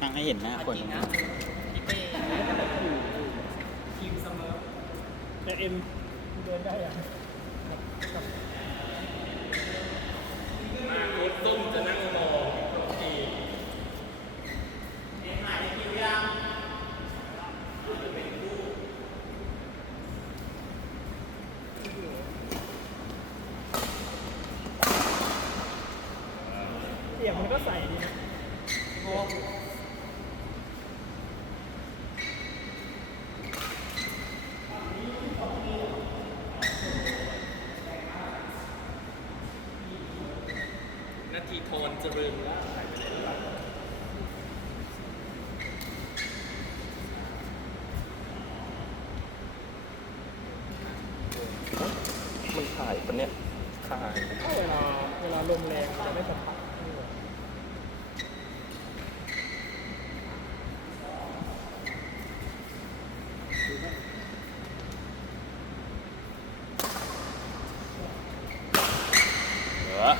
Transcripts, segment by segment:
นั่งให้เห็นหน้าคนจริงนะพี่เป้ทีมเสมอแต่เอ็มเดินได้อะตุ้มจะนั่งมองทีเสียงมันก็ใส่ดีนะ นาทีโทนจะรึงแล้ว มันขาย ปะเนี่ยขายถ้าเวลาเวลาลมแรงมันจะไม่สัมผัสนี่หว่าเหรอ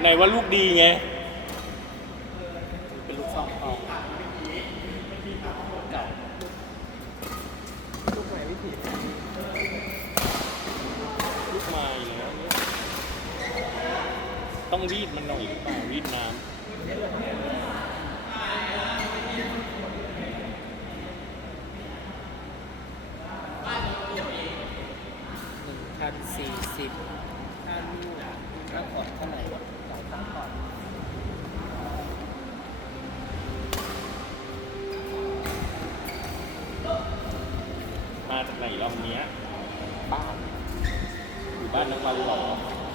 ไหนว่าลูกดีไง เป็นลูกซองทอง ลูกใหม่วิถี ลูกไม้แล้วเนี่ยต้องรีดมันหน่อยหรือเปล่ารีดน้ หนึ่งพัน สี่สิบค่าลูกค่าผ่อนเท่าไหร่วะจ่ายค่าผ่อนำมาจากไหนรอบเนี้ยบ้านอยู่บ้านนักวันหรอ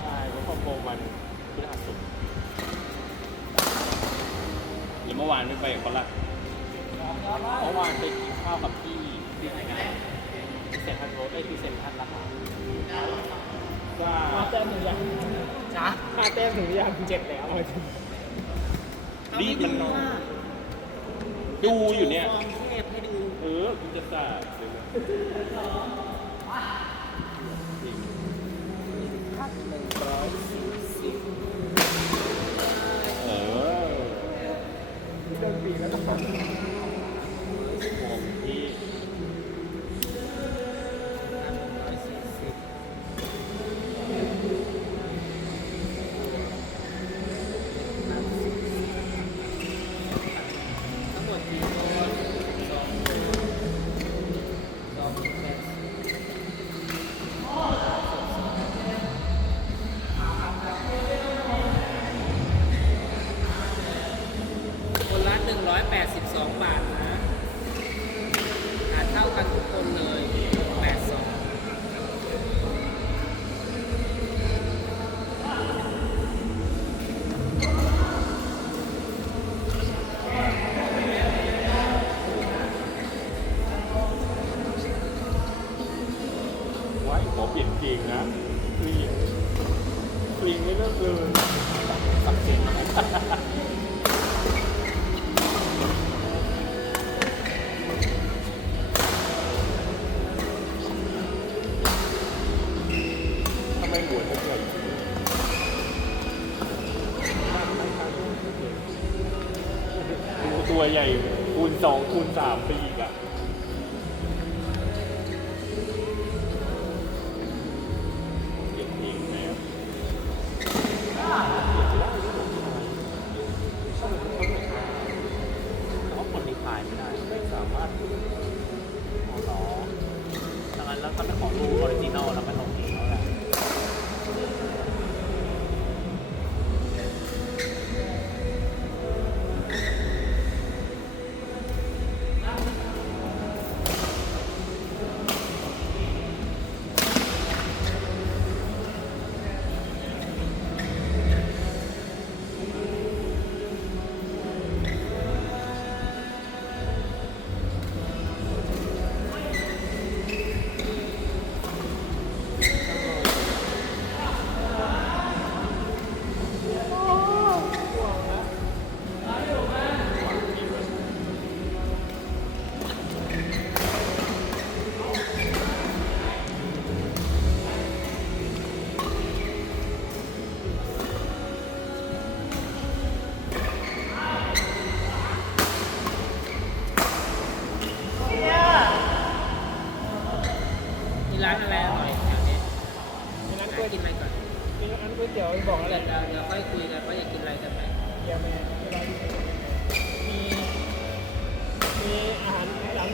ใช่แล้วพอโมวันพฤหัสศุกร์หรือเมื่อวานไม่ไปกับเขาละเมื่อวานไปกินข้าวกับพี่ ที่ไหนนะที่เซ็นทรัลโรสได้ยที่เซ็นทรัลลาดพร้าวว่าค่าแต้มถึงยังจ้าค่าแต้มถึงยังเจ็บแล้วเอาจริงรีดมันหน่อยดูอยู่เนี่ยฟองเทพให้ดู เออคุณจะสาดเลย ตัวใหญ่คูณสองคูณสามไปอีกอะเปลี่ยนเกงแล้วแต่ว่าคนนี้ขาไม่ได้ไม่สามารถอ๋อหรอดังนั้นแล้วก็เป็นขอรู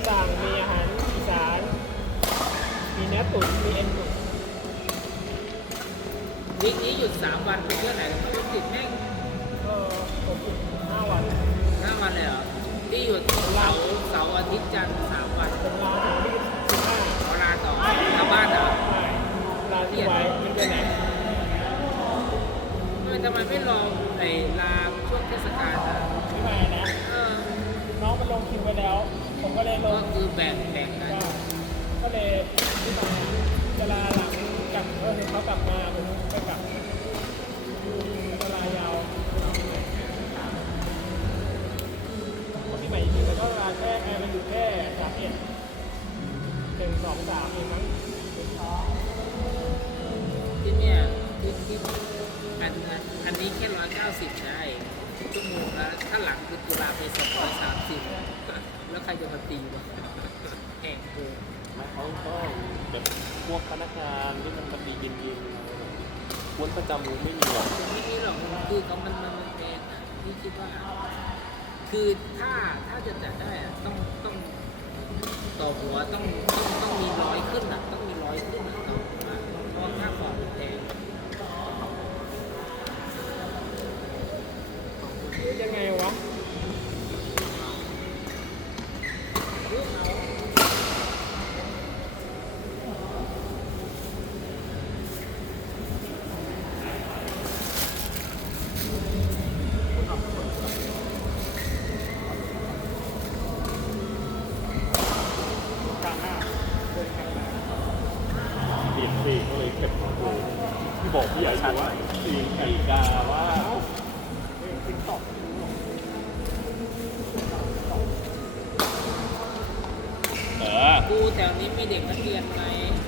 สั่งมีอาหารอีสาน มีเนื้อตุ๋นมีเอ็นตุ๋นวีคนี้หยุดสามวันไปเที่ยวไหนกันบ้างติดแม่งก็ผมอีกห้าวัน ห้าวันเลยเหรอที่หยุดเสาร์เสาร์อาทิตย์จันทร์สามวันผมลาถึงที่สิบห้าเวลาต่อกลับบ้านเหรอใช่ลาที่ไว้ไม่ไปไหนเออทำไมไม่รอไอ้ลาช่วงเทศกาลอะไม่ไปนะเออน้องมันลงคิวไปแล้ว ผมก็เลยลก็งคือแบ่งแบ่งกัน ก็ก็เลยที่มาจะลาหลังกลับเออเขากลับมาผมก็กลับจะลายาวก็ปีใหม่จริงๆแล้วก็ลาแค่ไอ้มันอยู่แค่สามเอ็ดหนึ่งสองสามเองมั้งที่เนี่ยที่ที่อันอันอันนี้แค่ร้อยเก้าสิบได้ชั่วโมงละถ้าหลังคือตุลาไปสองร้อยสามสิบ แล้วใครจะมาตีวะแหกโกงไม่เขาก็แบบพวกพนักงานที่มันปฏิยินยินๆวนประจำรู้ไม่มีหรอกไม่มีหรอกคือเขามันมันมันแพงอะพี่คิดว่า คือถ้าถ้าจะจัดได้อะต้องต้องต่อหัวต้องต้องต้องมีร้อยขึ้นอะต้องมีร้อยขึ้น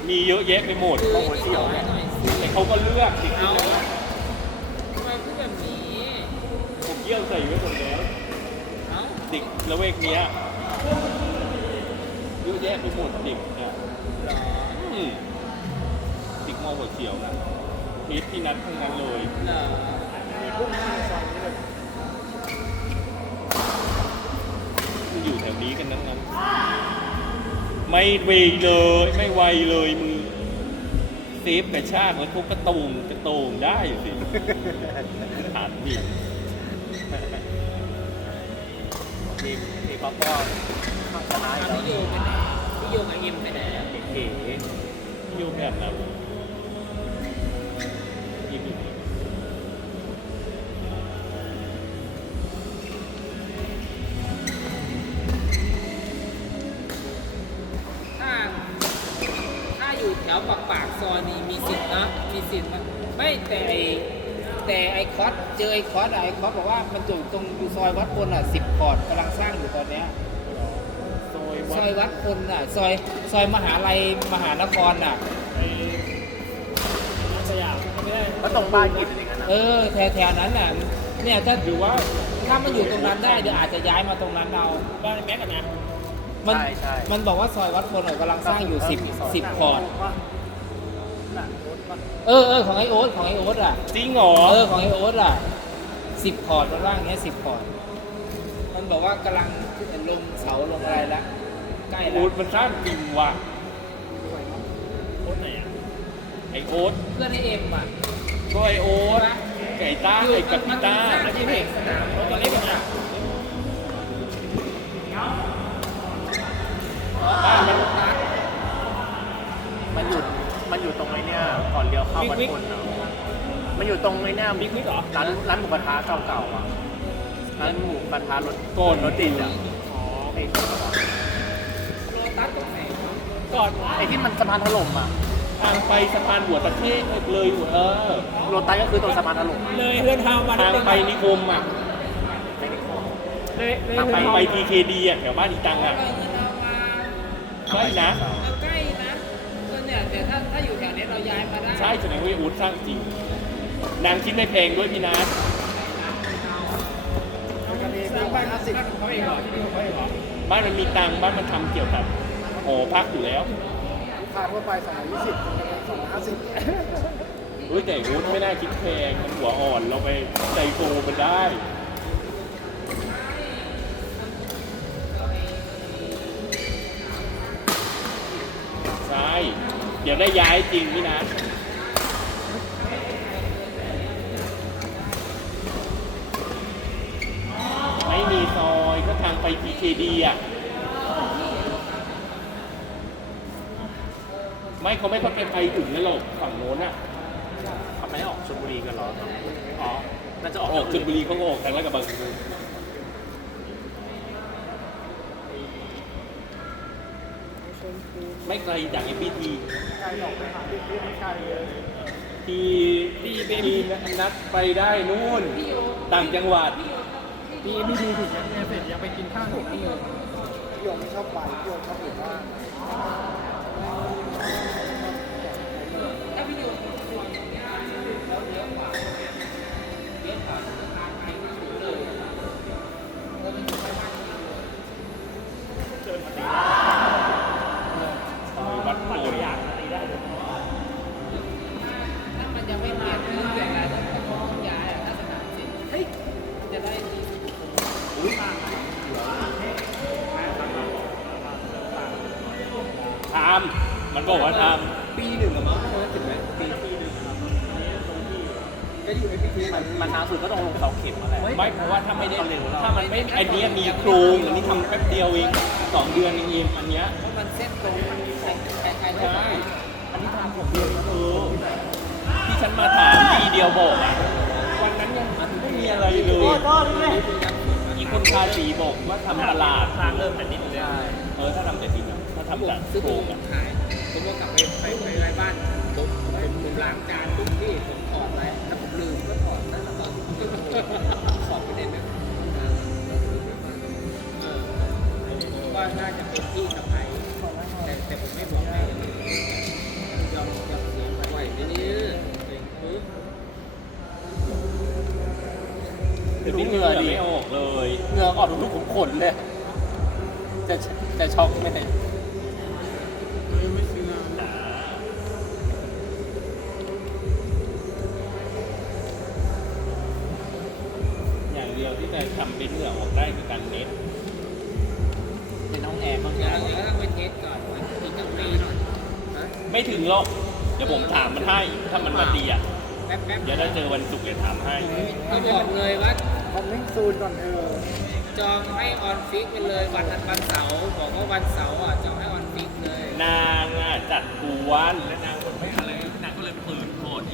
มีเยอะแยะไปหมดคือต้องหัวติดเฉียต่วอให้เนี่ยหน่อยสิแต่เขาก็เลือกติดเอาแล้วทำไมพูดแบบนี้ผมเยี่ยวใส่ไว้หมดแล้วเอ้าเด็กละเวกเนี้ยเยอะแยะไปหมดเด็กเนี่ยเหรออืมเด็กมอหัวเฉียวนะเทสที่นัดทั้งนั้นเลยเหรอมีพุ่งหน้าในซอยนี้เลยมันอยู่แถวนี้กันนั้นนั้น ไม่เวเลย ไม่ไวเลยมึงเซฟกระชากแล้วทุกกระตูงกระโตงได้สิถามดิมีมีป๊อปก็ข้างชนะเอาอยู่แล้วพี่โยไปไหนพี่โยกับเอ็มไปไหนอะเก๋อยู่แบบนั้น แถวปากปากซอยนี่มีสิทธิ์นะมีสิทธิ์มันไม่แต่ไอแต่ไอคอสเจอไอคอสอะไอคอสบอกว่ามันอยู่ตรงอยู่ซอยวัดพลอะสิบพอร์ตกำลังสร้างอยู่ตอนเนี้ยซอยซวัอยดวัดพลอะซอยซอยมหาลัยมหานครอะ ไอ้สยามไม่ได้ๆก็ตรงบ้านกินอย่างนั้นนะเออแถวแถวนั้นน่ะเนี่ยถ้าหรือว่าถ้ามันอยู่ตรงนั้นได้เดี๋ยวอาจจะย้ายมาตรงนั้นเอาบ้านแม็กกันนะ มันใช่ใช่ มันบอกว่าซอยวัดพลอะกำลังสร้างอยู่สิบสิบพอร์ตน่ะรถปะเออเออของไอโอ๊ตของไอโอ๊ตอะ จริงเหรอเออของไอโอ๊ตอะสิบพอร์ตมันว่าอย่างเงี้ยสิบพอร์ตมันบอกว่ากำลังลงเสาลงอะไรแล้วใกล้แล้โอ๊วตมันสร้างจริงว่ะคนไหนอะไอโอ๊ตเพื่อนไอเอ็มอะก็ไอโอ๊ตไก่ต้าไอกับพิต้า มันที่เพจสนามรถตัวเล็กกันนะบ้านมัน มันอยู่มันอยู่ตรงไอ้เนี่ยก่อนเลี้ยวเข้าวัดพลนะมันอยู่ตรงไอ้เนี่ยบิ๊กวิกเหรอร้านร้านหมูกระทะเก่าๆอะร้านหมูกระทะรถก่อนรถติดอะอ๋อไอ้โรตัสตรงไหนวะก่อนไอ้ที่มันสะพานถล่มอะทางไปสะพานหัวตะเข้เลยหัวเออโรตัสก็คือตรงสะพานถล่มอะเลยเฮือนเฮามาทางไปนิคมอะเลยเลยทางเฮืไปอนเฮาไปทีเคดีอะแถวบ้านอีตังอะ ใช่นะ เราใกล้นะก็เนี่ยแต่ถ้าถ้าอยู่แถวนี้เราย้ายมาได้ใช่แสดงว่าไอ้อู๊ดสร้างจริง นางคิดไม่แพงด้วยพี่นัทสร้างบ้านคลาสสิกของเขาเองเหรอที่นี่ของเขาเองเหรอบ้านมันมีตังค์บ้านมันทำเกี่ยวกับหอพักอยู่แล้วลูกค้าทั่วไป220 250นฮ้ยแต่วุ้นไม่น่าคิดแพงมันหัวอ่อนเราไปใจโกมันได้ เดี๋ยวได้ย้ายจริงพี่นะไม่มีซอยก็ทางไป PKD อะ ไม่เขาไม่ค่อยไปไปถึงนั่นหรอกฝั่งโน้นอะเขาไม่ได้ออกชลบุรีกันเหรอ อ๋อ น่าจะออกออกชลบุรีเขาก็ออกทางลาดกระบังชม ไม่ไกลจาก MBT ใช่ออกไปหาที่ไม่ใช่เลยที่ที่นัดไปได้นู่น ต่างจังหวัดปีไม่ดีถึงยังเสร็จยังไปกินข้าวหนุกนี่เลยพี่โยมไม่ชอบไปพี่โยมชอบอยู่บ้าน ทำมันบอกว่าทปีหนึ่งอะมั้งไม่ถึงไหมปีปีหนึ่งครับก็อยู่ในปีที่มันมันช้าสุดก็ต้องลงเสาเข็มมาแหละำไม่เพราะว่าถ้าไม่ได้เอาเร็วแล้วถ้ามันไม่อันเนี้ยมีโครงอันนี้ทำแป๊บเดียวเองสองเดือนเองอันเนี้ยเพราะมันเส้นตรงมันใช้ใช้ใช้ได้ใช่อันนี้ทำผมเดียวเออที่ฉันมาถามทีเดียวบอกอะวันนั้นยังไม่มีอะไรเลยอีกคนทาสีบอกว่าทำตลาดทางเริ่มแผ่นดินเลยเออถ้าทำแต่ดินอะถ้าผม ทำแต่ซื้อโคผรงมอะขายผมก็กลับไปไปไปไว้บ้านผมผมผมล้างจานทุกที่ผมถอดไว้ถ้าผมลืมก็ถอดนั่นแล้วก็ขอบประเด็นนะเออว่าน่าจะเป็นที่สะพายแต่แต่ผมไม่บอกให้ยอมยอมเสียไปไหวไหมเนี่ยเก่งปึ๊บแต่นี่เหงื่อไม่ออกเลยเหงื่อออกทุกขุมขนเลยจะจะช็อกไหมไม่ คือการเน็ตเป็นห้องแอร์บ้างเดี๋ยวนะเราต้องไปเทสก่อนว่าอีกตั้งปีหน่อยนะไม่ถึงหรอก เดี๋ยวผมถามมันให้ ถ้ามันมาดีอะ แป๊บแป๊บเดี๋ยวถ้าเจอวันศุกร์จะถามให้ ก็บอกเลยว่า ผมนิ่งซูนก่อนเธอจองให้ออนฟิกไปเลยวันนั้นวันเสาร์บอกว่าวันเสาร์อะจองให้ออนฟิกเลย นางอะจัดกวนและนาง